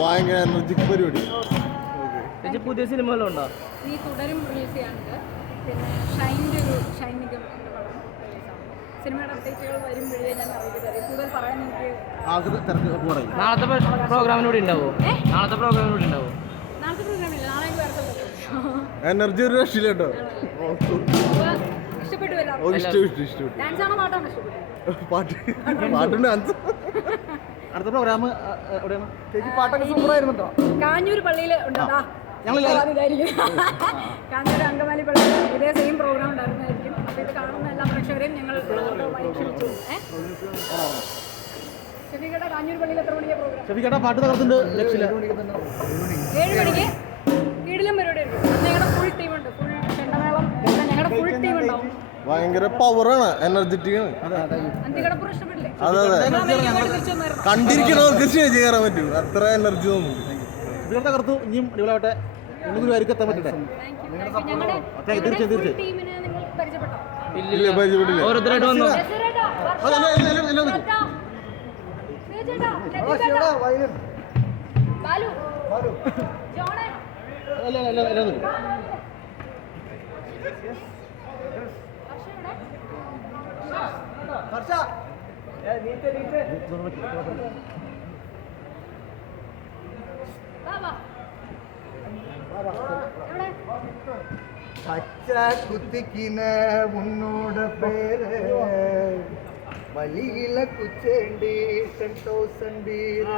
ഭയങ്കര എനർജിക് പരിപാടി. പുതിയ സിനിമ ഉണ്ടോ നീ തുടരും റിലീസ് ചെയ്യാനുണ്ട്. പിന്നെ ഷൈന്റെ ഒരു ഷൈൻ നിഗം സിനിമയുടെ അപ്ഡേറ്റുകൾ വരുമ്പോഴേ ഞാൻ അറിയിക്കുന്നത് കൂടുതൽ പറയാൻ എനിക്ക് നാളത്തെ പ്രോഗ്രാമിനൂടെ ഉണ്ടാവോ? നാളത്തെ പ്രോഗ്രാമിനൂടെ ഉണ്ടാവോ? നാളത്തെ പ്രോഗ്രാമില്ല നാളെ വേറെ എനർജി ഒരു രക്ഷയില്ല കേട്ടോ. ഇഷ്ടപ്പെട്ടു ഇഷ്ടം ഇഷ്ടം ഇഷ്ടപ്പെട്ടു ഡാൻസ് ആണോ പാട്ടാണോ ഇഷ്ടപ്പെട്ടു പാട്ട്. പാട്ടുണ്ട് ഡാൻസ് അടുത്ത പ്രോഗ്രാം എവിടെയാണ്? ചേച്ചി പാട്ടൊക്കെ സൂപ്പറായിരുന്നു കേട്ടോ. കാഞ്ഞൂർ പള്ളിയിൽ ഉണ്ടോ കാഞ്ഞൂർ അങ്കമാലി പള്ളിയിൽ ഇതേ സെയിം പ്രോഗ്രാം ഉണ്ടായിരുന്നായിരിക്കും അപ്പോൾ ഇത് കാണുന്ന എല്ലാ പ്രേക്ഷകരെയും ഞങ്ങൾ ക്ഷണിച്ചു? കാഞ്ഞൂർ പള്ളിയിൽ എത്ര മണിക്കാണ് പ്രോഗ്രാം ഷെഫിക്കേട്ടാ പാട്ട് തകർത്തുണ്ട് ലക്ഷ്യമില്ല ഏഴ് മണിക്ക്? ഭയങ്കര പവറാണ് എനർജറ്റിക് ആണ്. അതെ അതെ. കണ്ടിരിക്കണവർക്ക് സ്റ്റേജ് കയറാൻ പറ്റും. അത്ര എനർജി തോന്നുന്നു ഷെഫിക്കേട്ട തകർത്തു. ഇനിയും അടിപൊളിയാവട്ടെ. ഇന്നും വരിക്ക് എത്താൻ പറ്റട്ടെ. തീർച്ചയായും, തീർച്ചയായും. ഇല്ല പരിചയപ്പെട്ടില്ല. ഓരോരുത്തരായിട്ട് വന്നോ അല്ല, பச்சை குத்திக்கின உன்னோட பேரு. வழியில குச்சேண்டி டென் தௌசண்ட் பீர்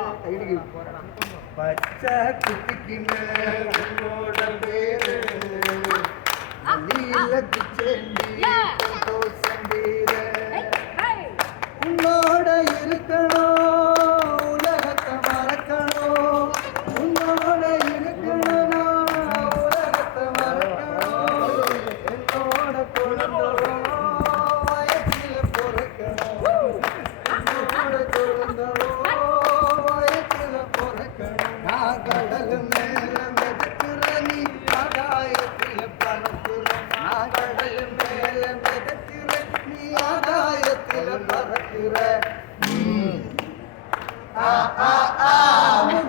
பச்சை குத்திக்கின உன்னோட பேரு. வழியில குச்சேண்டி மறக்கிற.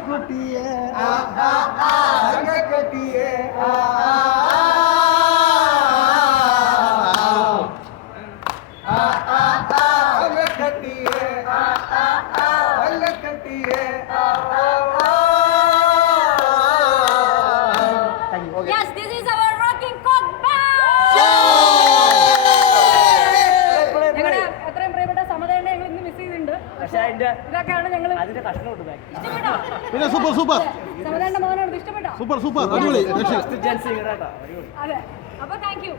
குட்டிய கட்டிய கட்டிய கட்டிய ഇതൊക്കെയാണ് ഞങ്ങൾ ഇഷ്ടപ്പെട്ടോ? പിന്നെ സൂപ്പർ സൂപ്പർ. മോനാണ് ഇഷ്ടപ്പെട്ടോ? Super super. അടിപൊളി. അതെ. അപ്പൊ താങ്ക് യു